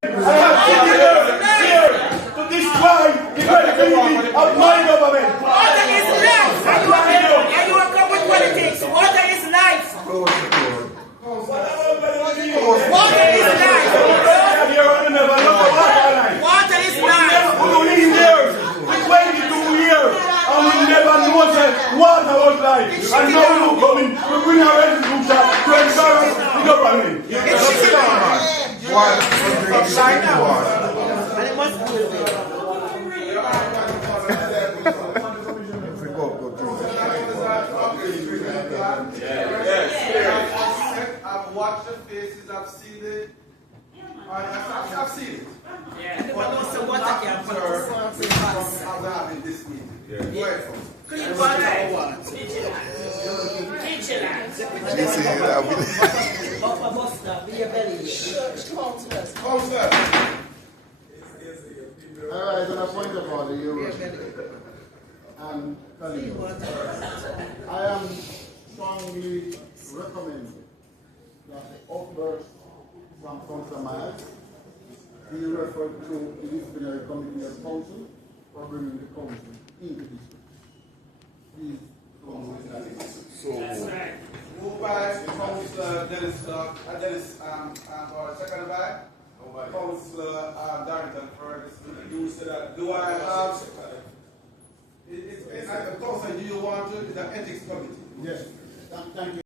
To destroy the credibility of my government. Water is life. And you are come with politics. Water is life. Water is life. Water is life. We live years, with 22 years, and we never know that water was life. And now you coming, we bring a resolution to embarrass the government. I've watched the faces, I've seen it. I've seen it. Yeah. Water can having this meeting. clean water. Councillor. Alright, on a point of order, I am strongly recommending that the outburst from Councillor Myers be referred to the disciplinary committee of council for bringing the council into this. Please don't move that. That's right. Moved by Councillor Dennis, or second by Councillor Darrington for this. You said that. Do I have? Councillor, do you want to? Is that ethics committee? Yes. Thank you.